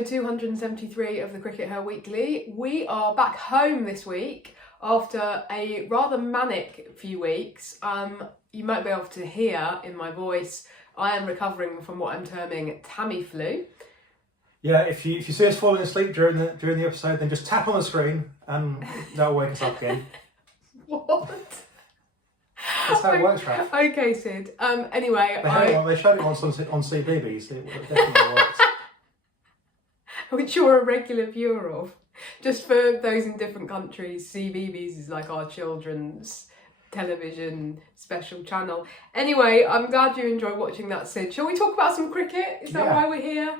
episode 273 of the CRICKETher Weekly. We are back home this week after a rather manic few weeks. You might be able to hear in my voice, I am recovering from what I'm terming Tamiflu. Yeah, if you see us falling asleep during the episode, then just tap on the screen and that'll wake us up again. What? That's how it works, Ralph. Okay, Sid. Anyway, They showed it once on CBeebies. It definitely works. Which you're a regular viewer of. Just for those in different countries, CBeebies is like our children's television special channel. Anyway, I'm glad you enjoyed watching that, Sid. Shall we talk about some cricket? Is that why we're here?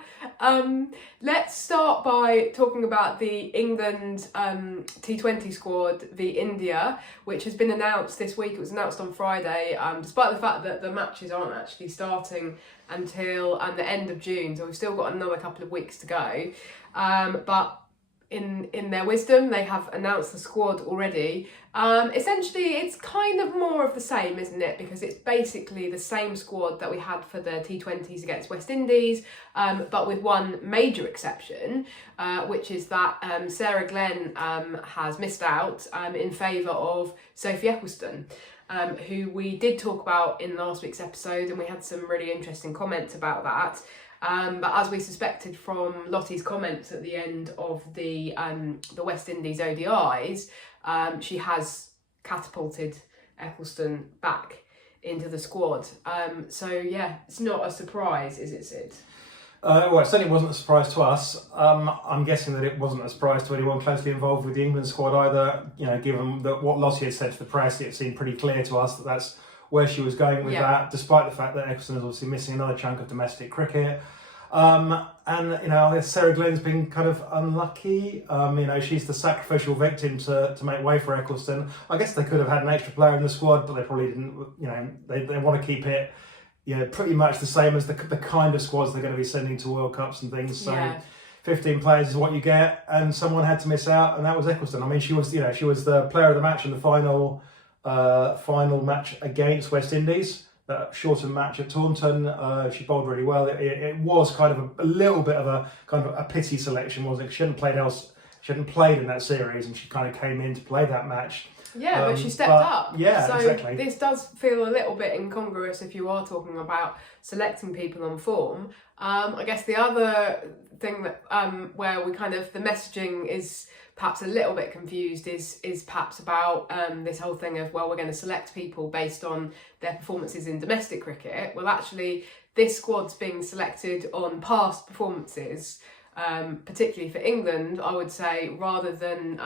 Let's start by talking about the England T20 squad v India, which has been announced this week. It was announced on Friday, despite the fact that the matches aren't actually starting until the end of June, so we've still got another couple of weeks to go. But in their wisdom, they have announced the squad already. Essentially, it's kind of more of the same, isn't it? Because it's basically the same squad that we had for the T20s against West Indies, but with one major exception, which is that Sarah Glenn has missed out in favour of Sophie Ecclestone, who we did talk about in last week's episode, and we had some really interesting comments about that. But as we suspected from Lottie's comments at the end of the West Indies ODIs, she has catapulted Ecclestone back into the squad. So yeah, it's not a surprise, is it, Sid? Well, it certainly wasn't a surprise to us. I'm guessing that it wasn't a surprise to anyone closely involved with the England squad either. You know, given that what Lottie had said to the press, it seemed pretty clear to us that that's where she was going with that, despite the fact that Ecclestone is obviously missing another chunk of domestic cricket. And, you know, Sarah Glenn's been kind of unlucky. You know, she's the sacrificial victim to make way for Ecclestone. I guess they could have had an extra player in the squad, but they probably didn't. You know, they want to keep it, you know, pretty much the same as the kind of squads they're going to be sending to World Cups and things. So 15 players is what you get, and someone had to miss out, and that was Ecclestone. I mean, she was the player of the match in the final match against West Indies. That shortened match at Taunton, she bowled really well. It was kind of a little bit of a pity selection, wasn't it? She hadn't played in that series, and she kind of came in to play that match. Yeah, but she stepped up. Yeah, so exactly. This does feel a little bit incongruous if you are talking about selecting people on form. I guess the other thing that where we kind of the messaging is perhaps a little bit confused is perhaps about this whole thing of, well, we're going to select people based on their performances in domestic cricket. Well, actually, this squad's being selected on past performances, particularly for England, I would say, rather than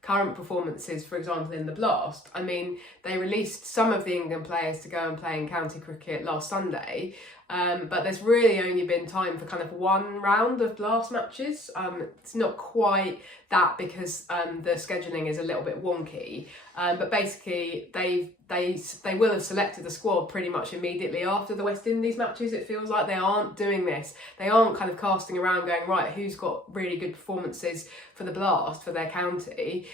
current performances, for example, in the Blast. I mean, they released some of the England players to go and play in county cricket last Sunday, but there's really only been time for kind of one round of Blast matches. It's not quite that because the scheduling is a little bit wonky, but basically they will have selected the squad pretty much immediately after the West Indies matches. It feels like they aren't doing this. They aren't kind of casting around going, right, who's got really good performances for the Blast, for their county,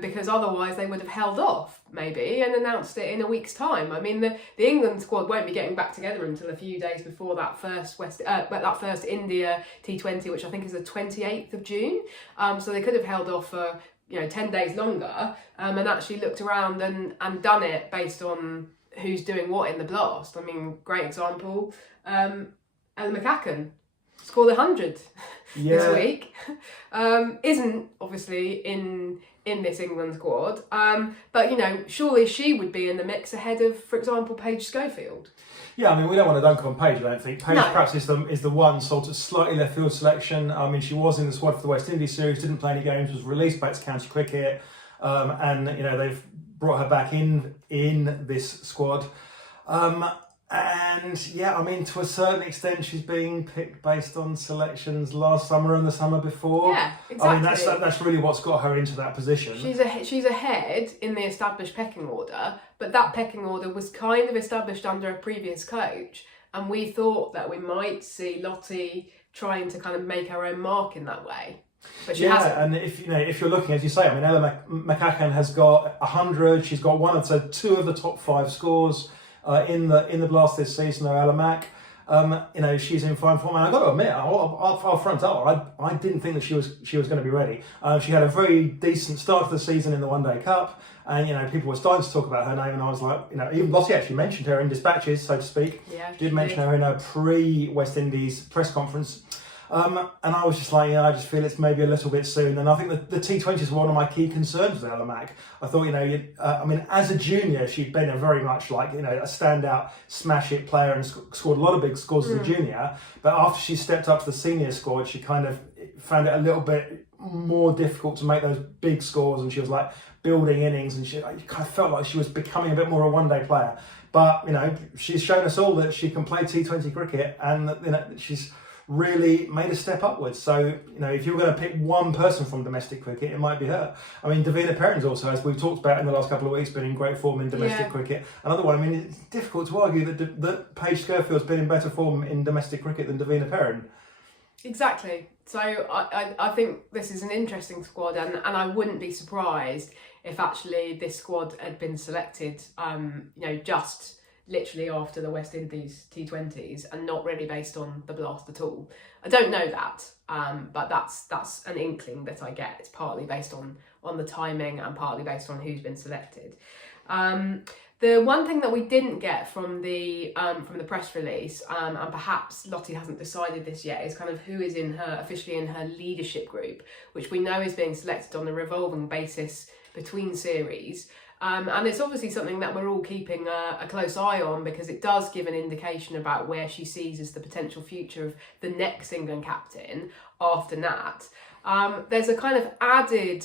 because otherwise they would have held off maybe and announced it in a week's time. I mean, the England squad won't be getting back together until a few days before that first India T20, which I think is the 28th of June. So they could have held off for 10 days longer and actually looked around and done it based on who's doing what in the Blast. I mean, great example, Ella McCacken scored 100 this week. Isn't obviously in this England squad, but surely she would be in the mix ahead of, for example, Paige Schofield. Yeah, I mean, we don't want to dunk on Paige, I don't think. Paige perhaps is the one sort of slightly left field selection. I mean, she was in the squad for the West Indies series, didn't play any games, was released back to county cricket, and they've brought her back in this squad. And yeah, I mean, to a certain extent, she's being picked based on selections last summer and the summer before. Yeah, exactly. I mean, that's really what's got her into that position. She's ahead in the established pecking order, but that pecking order was kind of established under a previous coach, and we thought that we might see Lottie trying to kind of make her own mark in that way. But she hasn't. And if you're looking, as you say, I mean, Ella McCacken has got 100. She's got two of the top 5 scores in the Blast this season, Ella Mac. She's in fine form, and I've got to admit, I'll front up. I didn't think that she was going to be ready. She had a very decent start to the season in the One Day Cup, and people were starting to talk about her name, and I was like, even Lottie actually mentioned her in dispatches, so to speak. Yeah, she did mention her in a pre-West Indies press conference. And I was just like, I just feel it's maybe a little bit soon. And I think that the T20s were one of my key concerns with Ella Mack. I thought, as a junior, she'd been a very much like, a standout smash hit player and scored a lot of big scores as a junior. But after she stepped up to the senior squad, she kind of found it a little bit more difficult to make those big scores. And she was like building innings, and she kind of felt like she was becoming a bit more a one-day player. But, she's shown us all that she can play T20 cricket, and that, she's really made a step upwards. So, if you're going to pick one person from domestic cricket, it might be her. I mean, Davina Perrin's also, as we've talked about in the last couple of weeks, been in great form in domestic cricket. Another one, it's difficult to argue that Paige Skerfield's been in better form in domestic cricket than Davina Perrin. Exactly. So I think this is an interesting squad, and I wouldn't be surprised if actually this squad had been selected, just literally after the West Indies T20s and not really based on the blast at all. I don't know that, but that's an inkling that I get. It's partly based on the timing and partly based on who's been selected. The one thing that we didn't get from the press release, and perhaps Lottie hasn't decided this yet, is kind of who is officially in her leadership group, which we know is being selected on a revolving basis between series. And it's obviously something that we're all keeping a close eye on, because it does give an indication about where she sees as the potential future of the next England captain after Nat. There's a kind of added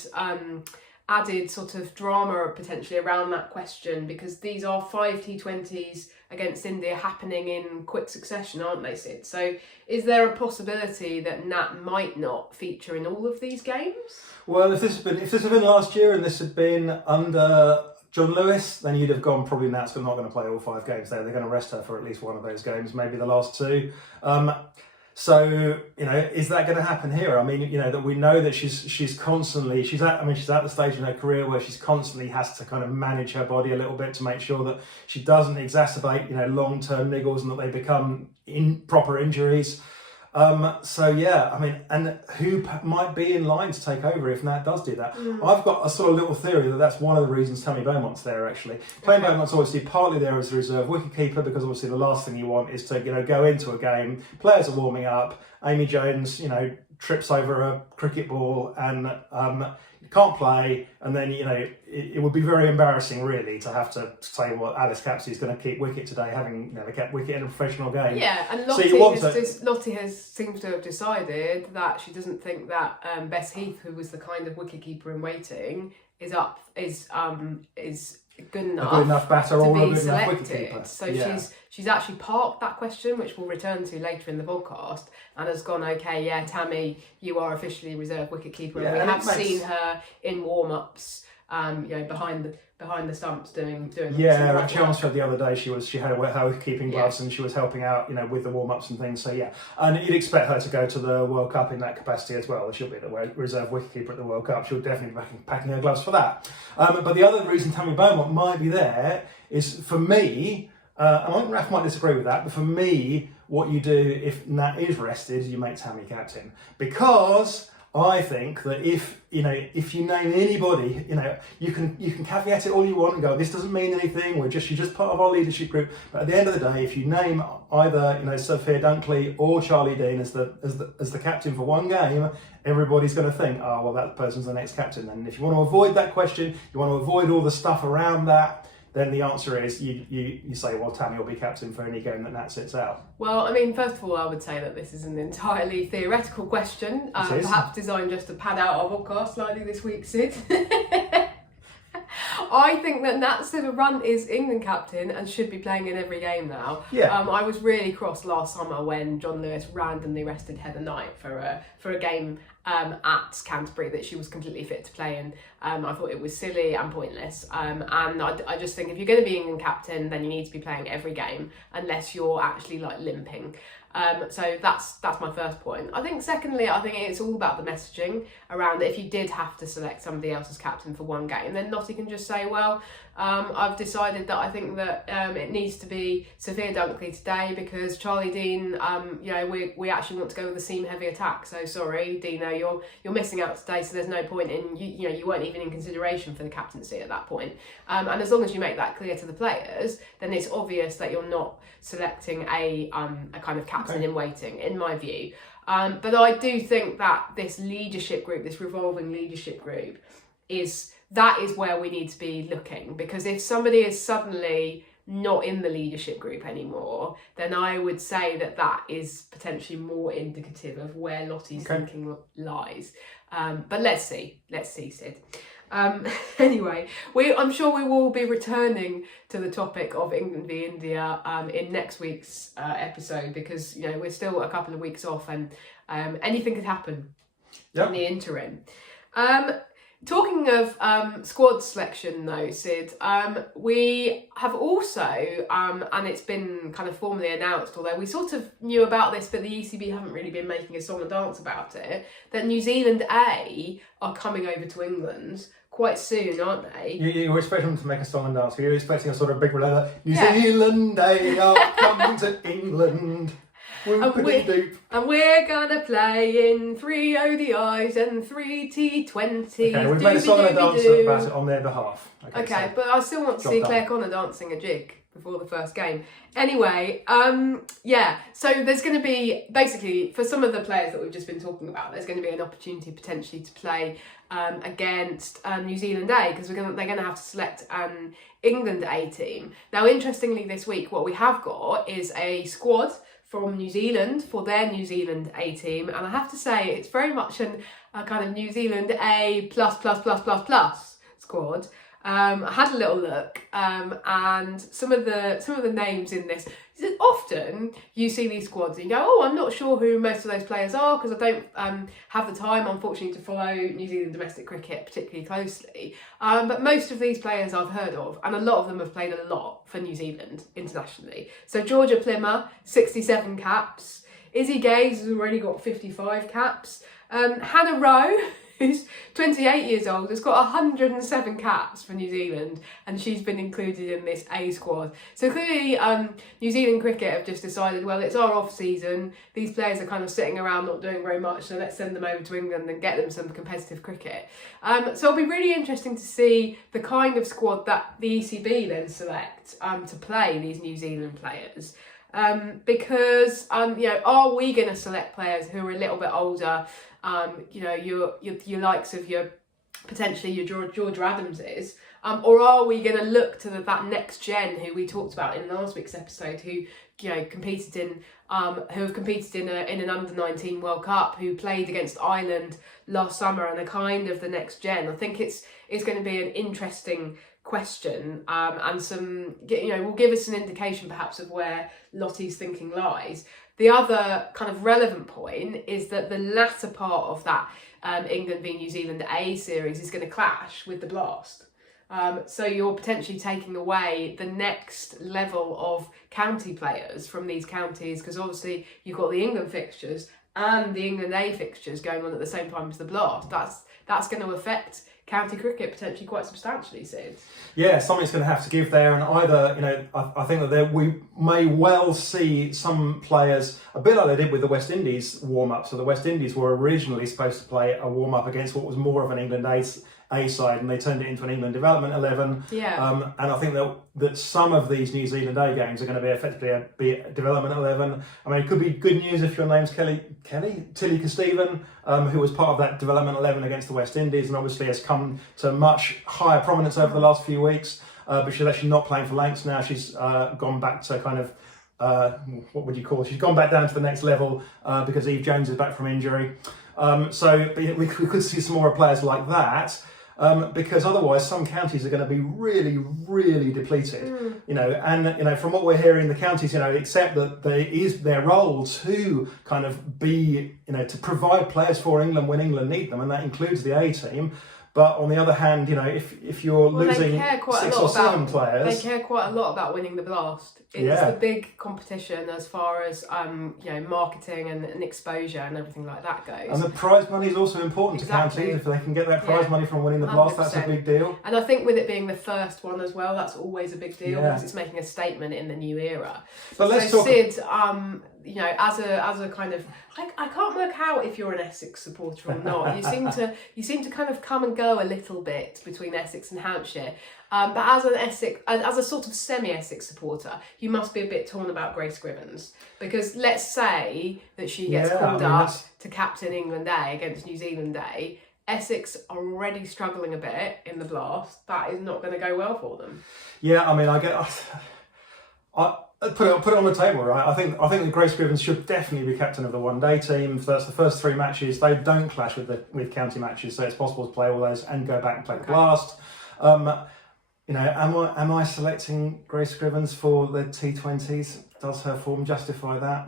sort of drama potentially around that question, because these are 5 T20s against India happening in quick succession, aren't they, Sid? So is there a possibility that Nat might not feature in all of these games? Well, if this had been last year and this had been under John Lewis, then you'd have gone, probably Nat's not going to play all 5 games there. They're going to rest her for at least one of those games, maybe the last 2. So, is that going to happen here? I mean, that we know that she's constantly, she's at the stage in her career where she's constantly has to kind of manage her body a little bit to make sure that she doesn't exacerbate, long-term niggles and that they become proper injuries. And who might be in line to take over if Nat does do that? I've got a sort of little theory that that's one of the reasons Tammy Beaumont's there, actually. Tammy Beaumont's obviously partly there as a reserve wicket-keeper, because obviously the last thing you want is to, go into a game, players are warming up, Amy Jones, trips over a cricket ball and can't play, and then it would be very embarrassing really to have to say, well, Alice Capsey is going to keep wicket today, having kept wicket in a professional game. Yeah, and Lottie seems to have decided that she doesn't think that Bess Heath, who was the kind of wicket keeper in waiting, is good enough batter to or be a good selected. Wicket-keeper. So she's actually parked that question, which we'll return to later in the podcast, and has gone, okay, yeah, Tammy, you are officially reserve wicket-keeper. Yeah, and we have seen her in warm-ups, behind the stumps doing yeah, at Chelmsford the other day, she had her wicket-keeping gloves and she was helping out, with the warm-ups and things. So yeah, and you'd expect her to go to the World Cup in that capacity as well. She'll be the reserve wicket-keeper at the World Cup. She'll definitely be packing her gloves for that. But the other reason Tammy Beaumont might be there is, for me, and I think Raf might disagree with that, but for me, what you do if Nat is rested, you make Tammy captain, because I think that if you name anybody, you can caveat it all you want and go, this doesn't mean anything, you're just part of our leadership group. But at the end of the day, if you name either Sophia Dunkley or Charlie Dean as the captain for one game, everybody's going to think, oh well, that person's the next captain. And if you want to avoid that question, you want to avoid all the stuff around that, then the answer is you say, well, Tammy will be captain for any game that Nat sits out. Well, I mean, first of all, I would say that this is an entirely theoretical question, perhaps designed just to pad out our podcast slightly this week, Sid. I think that Nat Sither-Runt is England captain and should be playing in every game now. Yeah. I was really cross last summer when John Lewis randomly rested Heather Knight for a game at Canterbury that she was completely fit to play in. I thought it was silly and pointless. And I just think if you're going to be England captain, then you need to be playing every game unless you're actually limping. So that's my first point. I think secondly, it's all about the messaging around that if you did have to select somebody else as captain for one game, then Lottie can just say, well, I've decided that I think that it needs to be Sophia Dunkley today, because Charlie Dean, we actually want to go with a seam heavy attack. So sorry, Dino, you're missing out today. So there's no point in you weren't even in consideration for the captaincy at that point. And as long as you make that clear to the players, then it's obvious that you're not selecting a kind of captain in waiting, in my view. But I do think that this leadership group, this revolving leadership group, is where we need to be looking, because if somebody is suddenly not in the leadership group anymore, then I would say that is potentially more indicative of where Lottie's thinking lies. But let's see, Sid. Anyway, I'm sure we will be returning to the topic of England v India in next week's episode, because we're still a couple of weeks off, and anything could happen in the interim. Talking of squad selection though, Sid, we have also, and it's been kind of formally announced, although we sort of knew about this, but the ECB haven't really been making a song and dance about it, that New Zealand A are coming over to England quite soon, aren't they? You were expecting them to make a song and dance. You're expecting a sort of big relay. New Zealand A are coming to England. And we're gonna play in 3 ODIs and 3 T20s. Okay, we've made a song and a dance about it on their behalf. Okay, so but I still want to see Claire Connor dancing a jig before the first game. Anyway, so there's going to be, basically, for some of the players that we've just been talking about, there's going to be an opportunity potentially to play against New Zealand A, because they're going to have to select an England A team. Now, interestingly, this week, what we have got is a squad from New Zealand for their New Zealand A team, and I have to say it's very much a kind of New Zealand A plus squad. I had a little look, and some of the names in this. Often you see these squads and you go, oh, I'm not sure who most of those players are, because I don't have the time, unfortunately, to follow New Zealand domestic cricket particularly closely. But most of these players I've heard of, and a lot of them have played a lot for New Zealand internationally. So Georgia Plimmer, 67 caps. Izzy Gaze has already got 55 caps. Hannah Rowe, who's 28 years old, has got 107 caps for New Zealand, and she's been included in this A squad. So clearly New Zealand cricket have just decided, well, it's our off season, these players are kind of sitting around not doing very much, so let's send them over to England and get them some competitive cricket. So it'll be really interesting to see the kind of squad that the ECB then select to play these New Zealand players. Because are we going to select players who are a little bit older, your likes of your potentially your George Adamses, or are we going to look to that next gen who we talked about in last week's episode, who competed in an under-19 World Cup, who played against Ireland last summer, and are kind of the next gen? I think it's going to be an interesting question, and some will give us an indication perhaps of where Lottie's thinking lies. The other kind of relevant point is that the latter part of that England v New Zealand A series is going to clash with the Blast. So you're potentially taking away the next level of county players from these counties, because obviously you've got the England fixtures and the England A fixtures going on at the same time as the Blast. That's going to affect county cricket potentially quite substantially, Sid. Yeah, something's going to have to give there, and either, I think that we may well see some players, a bit like they did with the West Indies warm-up. So the West Indies were originally supposed to play a warm-up against what was more of an England A side, and they turned it into an England Development 11. Yeah. And I think that some of these New Zealand A games are going to be effectively be a Development 11. I mean, it could be good news if your name's Tilly Kesteven, who was part of that Development 11 against the West Indies, and obviously has come to much higher prominence over the last few weeks. But she's actually not playing for Lancs now. She's gone back to kind of, what would you call it? She's gone back down to the next level because Eve Jones is back from injury. So we could see some more players like that. Because otherwise some counties are going to be really, really depleted, and from what we're hearing, the counties, accept that there is their role to kind of be, to provide players for England when England need them, and that includes the A team. But on the other hand, if you're losing 6 or 7 players, they care quite a lot about winning the Blast. It's the big competition as far as marketing and exposure and everything like that goes. And the prize money is also important to counties. If they can get that prize money from winning the Blast, 100%. That's a big deal. And I think with it being the first one as well, that's always a big deal because it's making a statement in the new era. But let's talk. Sid, as a kind of, I can't work out if you're an Essex supporter or not. You seem to kind of come and go a little bit between Essex and Hampshire. But as a sort of semi-Essex supporter, you must be a bit torn about Grace Scrivens, because let's say that she gets called up to captain England A against New Zealand A. Essex are already struggling a bit in the Blast. That is not going to go well for them. Yeah, I mean, I put it on the table, right? I think that Grace Scrivens should definitely be captain of the one-day team. That's the first 3 matches. They don't clash with county matches, so it's possible to play all those and go back and play the Blast. Am I selecting Grace Scrivens for the T20s? Does her form justify that?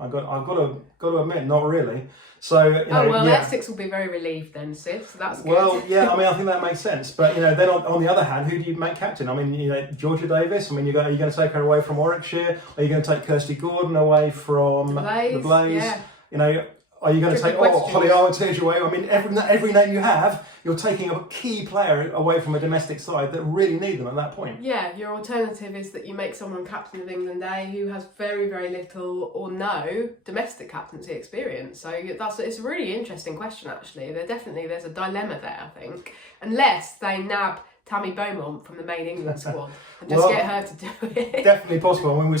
I've got to admit, not really. So Essex will be very relieved then, Sid. So that's good. Well, yeah, I mean, I think that makes sense. But then on the other hand, who do you make captain? I mean, Georgia Davis. I mean, are you going to take her away from Warwickshire? Are you going to take Kirsty Gordon away from the Blaze? Yeah. Are you going to take Holly Armitage away? I mean, every name you have, you're taking a key player away from a domestic side that really need them at that point. Yeah, your alternative is that you make someone captain of England A who has very, very little or no domestic captaincy experience. So it's a really interesting question, actually. There's a dilemma there, I think. Unless they nab Tammy Beaumont from the main England squad and just get her to do it. Definitely possible. I mean, we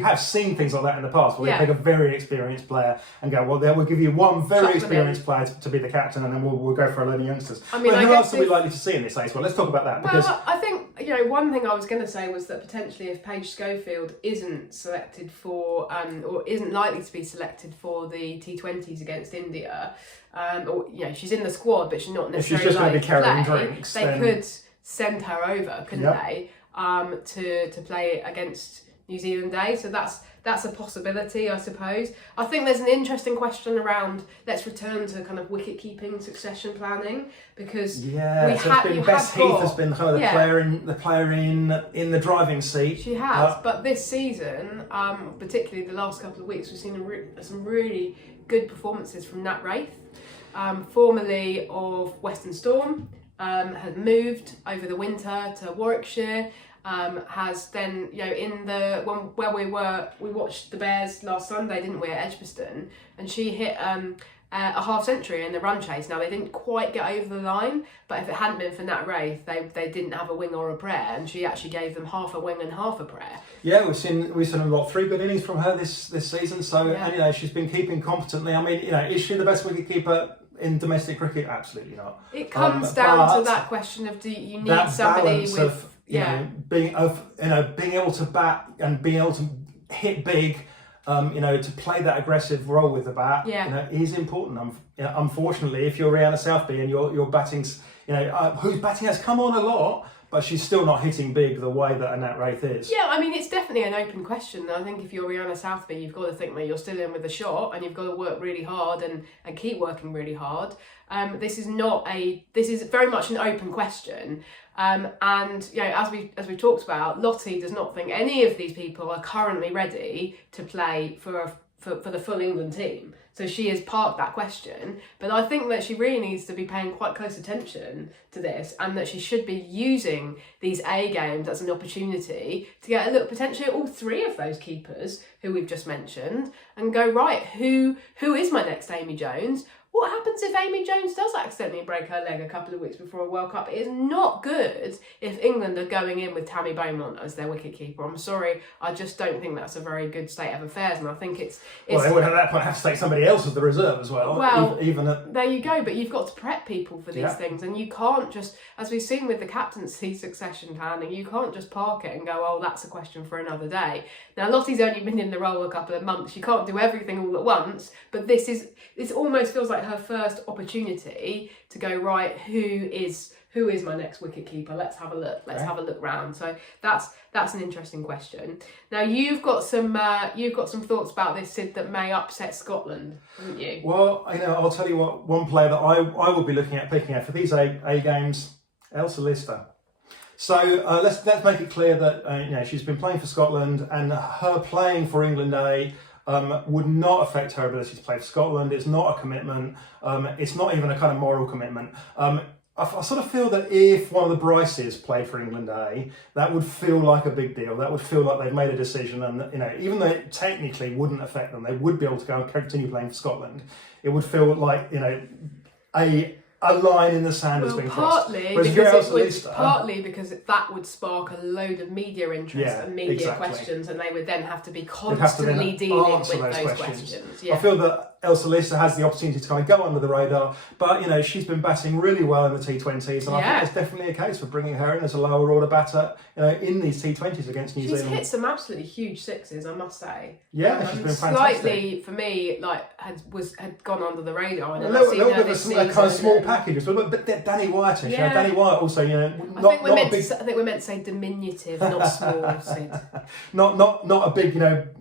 have seen things like that in the past where they take a very experienced player and go, well, we'll give you one very experienced player to be the captain, and then we'll go for a load of youngsters. I mean, who else are we likely to see in this race? Well, let's talk about that. Well, I think one thing I was going to say was that potentially if Paige Schofield isn't selected for or isn't likely to be selected for the T20s against India, she's in the squad, but she's not necessarily. If she's just going to be carrying drinks, they could send her over, couldn't they, to play against New Zealand A. So that's a possibility, I suppose. I think there's an interesting question around, let's return to kind of wicket-keeping succession planning, because Bess Heath has been kind of the player in the driving seat. She has, but this season, particularly the last couple of weeks, we've seen some really good performances from Nat Wraith, formerly of Western Storm. Had moved over the winter to Warwickshire, has then, we watched the Bears last Sunday, didn't we, at Edgbaston, and she hit a half century in the run chase. Now, they didn't quite get over the line, but if it hadn't been for Nat Wraith, they didn't have a wing or a prayer, and she actually gave them half a wing and half a prayer. Yeah, we've seen a lot, 3 good innings from her this season, so and, she's been keeping competently. I mean, is she the best wicket-keeper in domestic cricket? Absolutely not. It comes down to that question of, do you need somebody with being able to bat and being able to hit big, to play that aggressive role with the bat, is important. Unfortunately, if you're Rihanna Southby and you're batting, whose batting has come on a lot, but she's still not hitting big the way that a Nat Wraith is. Yeah, I mean, it's definitely an open question. I think if you're Rihanna Southby, you've got to think that you're still in with a shot, and you've got to work really hard and keep working really hard. This is very much an open question. And as we talked about, Lottie does not think any of these people are currently ready to play for the full England team. So she has parked that question, but I think that she really needs to be paying quite close attention to this, and that she should be using these A games as an opportunity to get a look potentially at all 3 of those keepers who we've just mentioned, and go, right, who is my next Amy Jones? What happens if Amy Jones does accidentally break her leg a couple of weeks before a World Cup? It is not good if England are going in with Tammy Beaumont as their wicket-keeper. I'm sorry, I just don't think that's a very good state of affairs, and I think it's well, they would at that point have to take somebody else as the reserve as well. Well, there you go, but you've got to prep people for these things, and you can't just, as we've seen with the captaincy succession planning, you can't just park it and go, oh, that's a question for another day. Now, Lottie's only been in the role a couple of months. You can't do everything all at once, but this almost feels like her first opportunity to go, right, who is who is my next wicket keeper? Let's have a look. Let's have a look round. So that's an interesting question. Now you've got some thoughts about this, Sid, that may upset Scotland, haven't you? Well, I'll tell you what. One player that I will be picking at for these A games, Elsa Lister. So let's make it clear that she's been playing for Scotland, and her playing for England A would not affect her ability to play for Scotland. It's not a commitment. It's not even a kind of moral commitment. I sort of feel that if one of the Bryces played for England A, that would feel like a big deal. That would feel like they've made a decision, and even though it technically wouldn't affect them, they would be able to go and continue playing for Scotland. It would feel like a line in the sand has been crossed. Partly because that would spark a load of media interest and media questions, and they would then have to be constantly dealing with those questions. Yeah. I feel that Elsa Lister has the opportunity to kind of go under the radar, but she's been batting really well in the T20s, and I think there's definitely a case for bringing her in as a lower order batter, in these T20s against New Zealand. She's hit some absolutely huge sixes, I must say. Yeah, she's been fantastic. Slightly, for me, had gone under the radar. And a little bit of a kind of small package, but Danny White-ish. Danny White also, I think we're meant to say diminutive, not small, Sid. Not a big,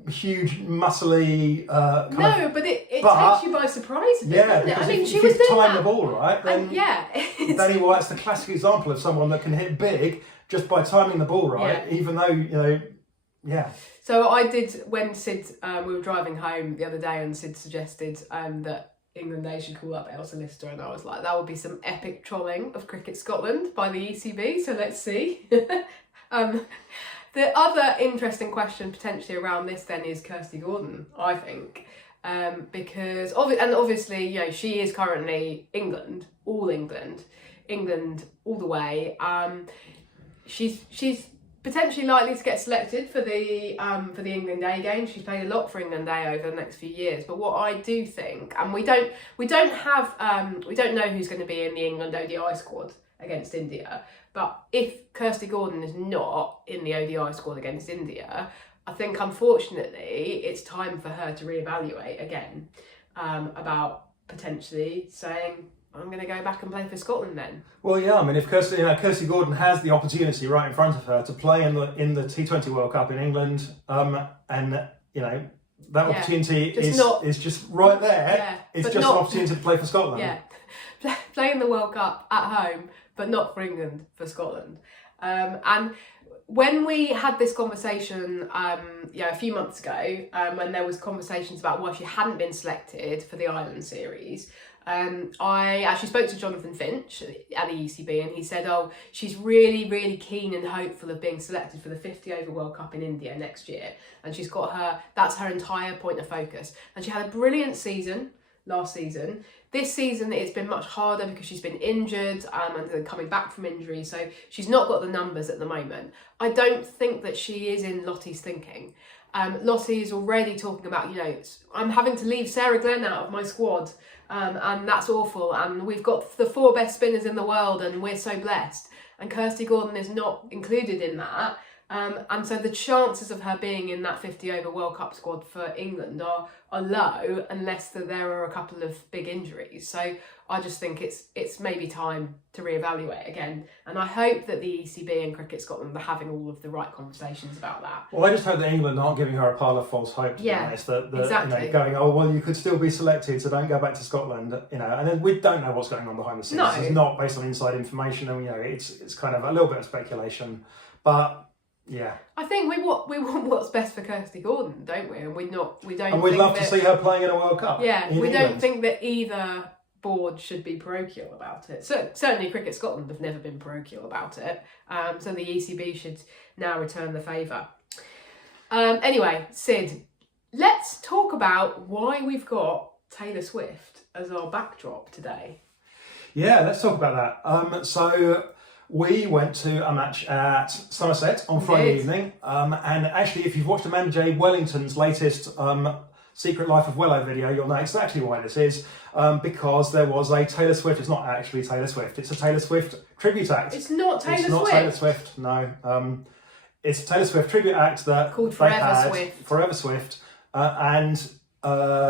huge, muscly. No, but it takes you by surprise a bit, doesn't it? I mean, she was doing time the ball right. Then Danny White's the classic example of someone that can hit big just by timing the ball right, even though So I did when Sid, we were driving home the other day, and Sid suggested that England A should call up Elsa Lister, and I was like, that would be some epic trolling of Cricket Scotland by the ECB. So let's see. The other interesting question potentially around this then is Kirsty Gordon, I think. Because obviously, she is currently England all the way. She's potentially likely to get selected for the England A game. She's played a lot for England A over the next few years. But what I do think, and we don't know who's going to be in the England ODI squad against India. But if Kirsty Gordon is not in the ODI squad against India, I think, unfortunately, it's time for her to reevaluate again about potentially saying, I'm going to go back and play for Scotland then. Well, yeah, I mean, if Kirsty Gordon has the opportunity right in front of her to play in the T20 World Cup in England, and that opportunity is just right there. Yeah, it's just an opportunity to play for Scotland. Yeah, playing the World Cup at home, but not for England, for Scotland. And when we had this conversation, a few months ago, when there was conversations about why she hadn't been selected for the Ireland series, I actually spoke to Jonathan Finch at the ECB, and he said, she's really, really keen and hopeful of being selected for the 50 over World Cup in India next year. And she's got that's her entire point of focus. And she had a brilliant season last season. This season, it's been much harder because she's been injured and coming back from injury. So she's not got the numbers at the moment. I don't think that she is in Lottie's thinking. Lottie is already talking about, I'm having to leave Sarah Glenn out of my squad. And that's awful, and we've got the 4 best spinners in the world, and we're so blessed, and Kirsty Gordon is not included in that, and so the chances of her being in that 50 over World Cup squad for England are low, unless there are a couple of big injuries. So I just think it's maybe time to reevaluate again, and I hope that the ECB and Cricket Scotland are having all of the right conversations about that. Well, I just hope that England aren't giving her a pile of false hope, to be honest, exactly. Going, you could still be selected, so don't go back to Scotland, and then we don't know what's going on behind the scenes. No. It's not based on inside information, and it's kind of a little bit of speculation, but yeah. I think we want what's best for Kirsty Gordon, don't we? And we don't. And we'd love to see her playing in a World Cup. Yeah, we England. Don't think that either board should be parochial about it. So certainly Cricket Scotland have never been parochial about it. So the ECB should now return the favour. Anyway, Sid, let's talk about why we've got Taylor Swift as our backdrop today. Yeah, let's talk about that. So we went to a match at Somerset on Friday evening, and actually, if you've watched Amanda J. Wellington's latest Secret Life of Wello video, you'll know exactly why this is, because there was a Taylor Swift. It's not actually Taylor Swift. It's a Taylor Swift tribute act. It's not Taylor Swift. It's not Taylor Swift. No, it's a Taylor Swift tribute act that called Forever Swift, and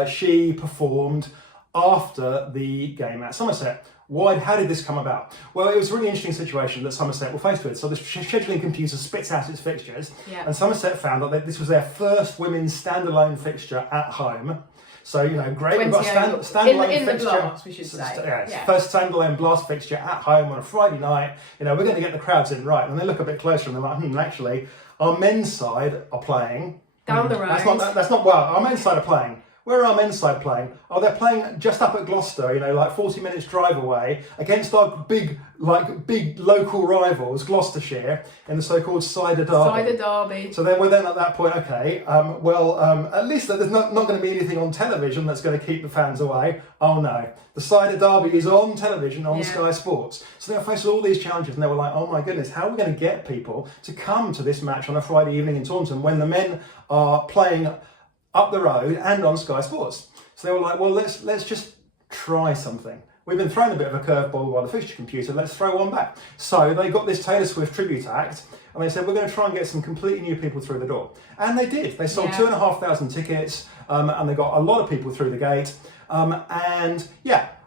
she performed after the game at Somerset. How did this come about? Well, it was a really interesting situation that Somerset were faced with. So the scheduling computer spits out its fixtures, and Somerset found that this was their first women's standalone fixture at home. So, you know, great. We've got a standalone in fixture. The blast, we should say. First standalone blast fixture at home on a Friday night. You know, we're going to get the crowds in, right? And they look a bit closer and they're like, actually, our men's side are playing. Down the road. That's not well, our men's side are playing. Where are our men's side playing? Oh, they're playing just up at Gloucester, you know, like 40 minutes drive away, against our big local rivals, Gloucestershire, in the so-called Cider Derby. So then we're at that point, okay, at least there's not going to be anything on television that's going to keep the fans away. Oh no, the Cider Derby is on television on Sky Sports. So they were faced with all these challenges and they were like, oh my goodness, how are we going to get people to come to this match on a Friday evening in Taunton when the men are playing up the road and on Sky Sports? So they were like, well, let's just try something. We've been thrown a bit of a curveball by the fixture computer, let's throw one back. So they got this Taylor Swift tribute act and they said, we're going to try and get some completely new people through the door. And they did. They sold 2,500 tickets and they got a lot of people through the gate.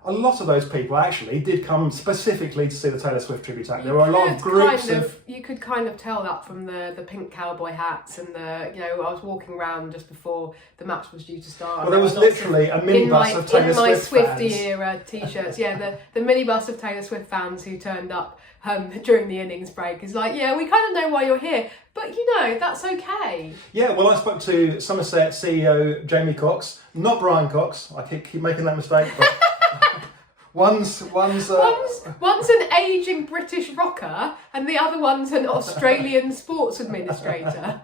A lot of those people actually did come specifically to see the Taylor Swift tribute act. There were a lot of groups you could kind of tell that from the pink cowboy hats and I was walking around just before the match was due to start. Well, there was literally a minibus of Taylor Swift fans. In my Swiftie era t-shirts, the minibus of Taylor Swift fans who turned up during the innings break is like, we kind of know why you're here, but that's okay. Yeah, well, I spoke to Somerset CEO Jamie Cox, not Brian Cox. I keep making that mistake, but one's an ageing British rocker and the other one's an Australian sports administrator.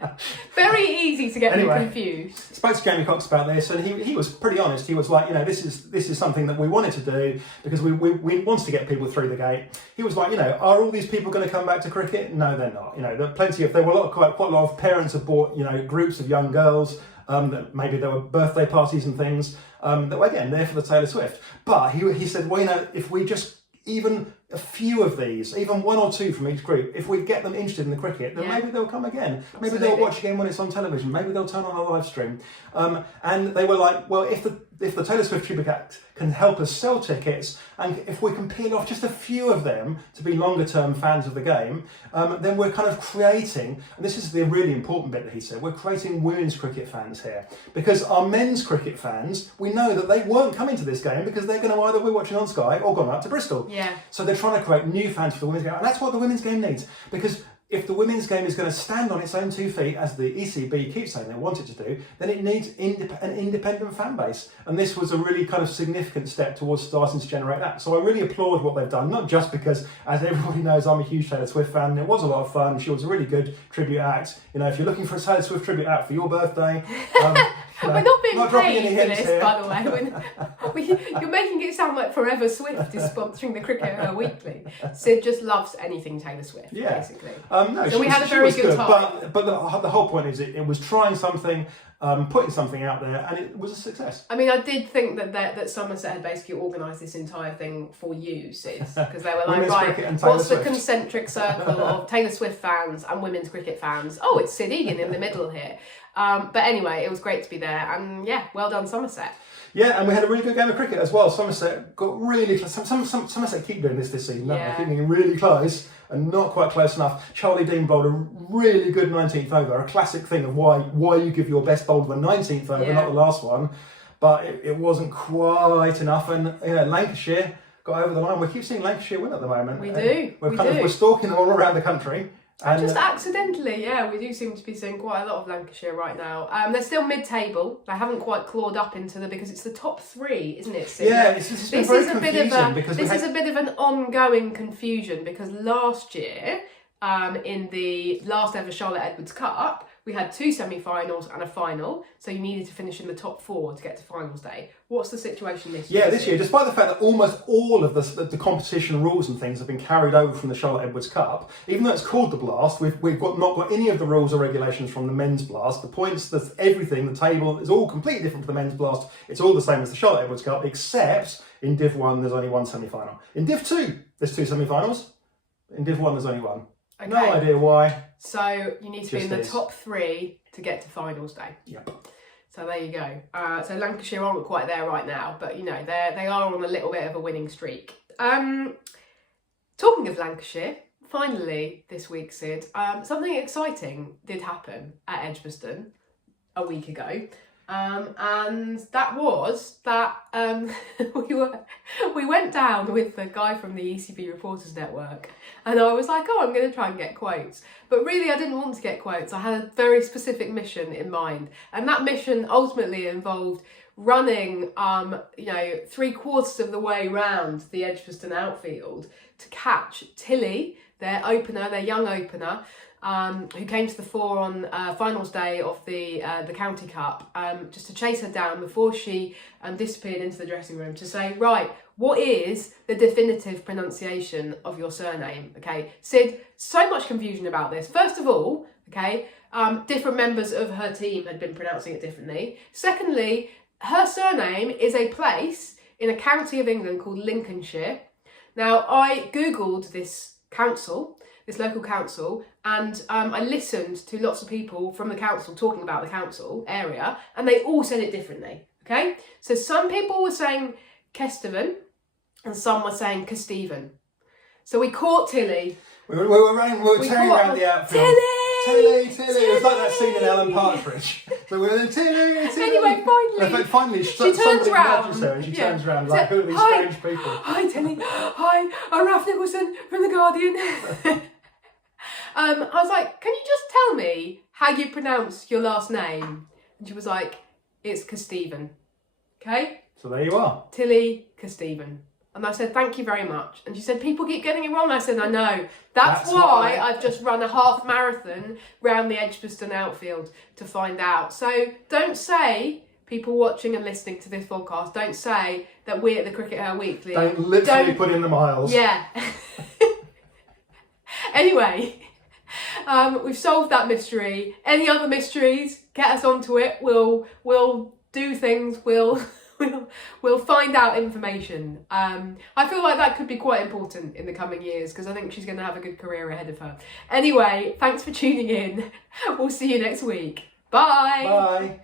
Very easy to get them confused. Spoke to Jamie Cox about this and he was pretty honest. He was like, this is something that we wanted to do because we wanted to get people through the gate. He was like, are all these people going to come back to cricket? No, they're not. There are plenty of, there were quite a lot of parents have bought, groups of young girls. That maybe there were birthday parties and things that were again there for the Taylor Swift. But he said, if we just even a few of these, even one or two from each group, if we get them interested in the cricket, then maybe they'll come again. Maybe they'll watch again when it's on television. Maybe they'll turn on a live stream. And they were like, well, if the Taylor Swift Tribute Act can help us sell tickets, and if we can peel off just a few of them to be longer term fans of the game, then we're kind of creating, and this is the really important bit that he said, we're creating women's cricket fans here. Because our men's cricket fans, we know that they weren't coming to this game because they're going to either be watching on Sky or gone up to Bristol. Yeah. So they're trying to create new fans for the women's game, and that's what the women's game needs. Because if the women's game is going to stand on its own 2 feet, as the ECB keeps saying they want it to do, then it needs an independent fan base. And this was a really kind of significant step towards starting to generate that. So I really applaud what they've done, not just because, as everybody knows, I'm a huge Taylor Swift fan, and it was a lot of fun. She was a really good tribute act. If you're looking for a Taylor Swift tribute act for your birthday... we're not being paid for this, by the way. You're making it sound like Forever Swift is sponsoring the CRICKETher Weekly. Sid just loves anything Taylor Swift, basically. So we had a very good time. But the whole point is it was trying something, putting something out there, and it was a success. I mean, I did think that Somerset had basically organised this entire thing for you, Sid, because they were like, right, what's the concentric circle of Taylor Swift fans and women's cricket fans? Oh, it's Sid Egan in the middle here. But anyway, it was great to be there, and well done, Somerset. Yeah, and we had a really good game of cricket as well. Somerset got really close. Somerset keep doing this season, don't they? Keeping really close and not quite close enough. Charlie Dean bowled a really good 19th over, a classic thing of why you give your best bowl the 19th over, not the last one. But it wasn't quite enough, and Lancashire got over the line. We keep seeing Lancashire win at the moment. We do. We're stalking them all around the country. And just accidentally, we do seem to be seeing quite a lot of Lancashire right now. They're still mid-table. They haven't quite clawed up into because it's the top 3, isn't it, Sid? Yeah, this is a bit of an ongoing confusion because last year, in the last ever Charlotte Edwards Cup, we had 2 semi-finals and a final, so you needed to finish in the top 4 to get to finals day. What's the situation this year? Yeah, this year, despite the fact that almost all of the competition rules and things have been carried over from the Charlotte Edwards Cup, even though it's called the Blast, we've not got any of the rules or regulations from the men's Blast. The points, everything, the table is all completely different to the men's Blast. It's all the same as the Charlotte Edwards Cup, except in Div 1 there's only 1 semi-final. In Div 2 there's 2 semi-finals. In Div 1 there's only 1. Okay. No idea why. So you need to be in the top 3 to get to finals day. Yep. So there you go. So Lancashire aren't quite there right now, but they are on a little bit of a winning streak. Talking of Lancashire, finally this week, Sid, something exciting did happen at Edgbaston a week ago. And that was that we went down with the guy from the ECB Reporters Network, and I was like, I'm going to try and get quotes. But really, I didn't want to get quotes. I had a very specific mission in mind, and that mission ultimately involved running, 3/4 of the way round the Edgbaston outfield to catch Tilly, their young opener, who came to the fore on finals day of the County Cup, just to chase her down before she disappeared into the dressing room to say, right, what is the definitive pronunciation of your surname? Okay, Sid, so much confusion about this. First of all, okay, different members of her team had been pronouncing it differently. Secondly, her surname is a place in a county of England called Lincolnshire. Now, I Googled this local council, and I listened to lots of people from the council talking about the council area, and they all said it differently, okay? So some people were saying Kesteven, and some were saying Kesteven. So we caught Tilly. We were tearing around the outfield. Tilly! It was like that scene in Alan Partridge. So we were then, Tilly! Anyway, finally she turns around. And she turns around like, who are these strange people? Hi, Tilly. Hi, I'm Ralph Nicholson from The Guardian. I was like, can you just tell me how you pronounce your last name? And she was like, it's Kesteven. Okay? So there you are. Tilly Kesteven. And I said, thank you very much. And she said, people keep getting it wrong. I said, I know. That's why I've just run a half marathon round the Edgbaston outfield to find out. So don't say, people watching and listening to this podcast, don't say that we at the CRICKETher Weekly... Don't put in the miles. Yeah. Anyway, we've solved that mystery. Any other mysteries, get us onto it. We'll do things. We'll find out information. I feel like that could be quite important in the coming years because I think she's going to have a good career ahead of her. Anyway, thanks for tuning in. We'll see you next week. Bye. Bye.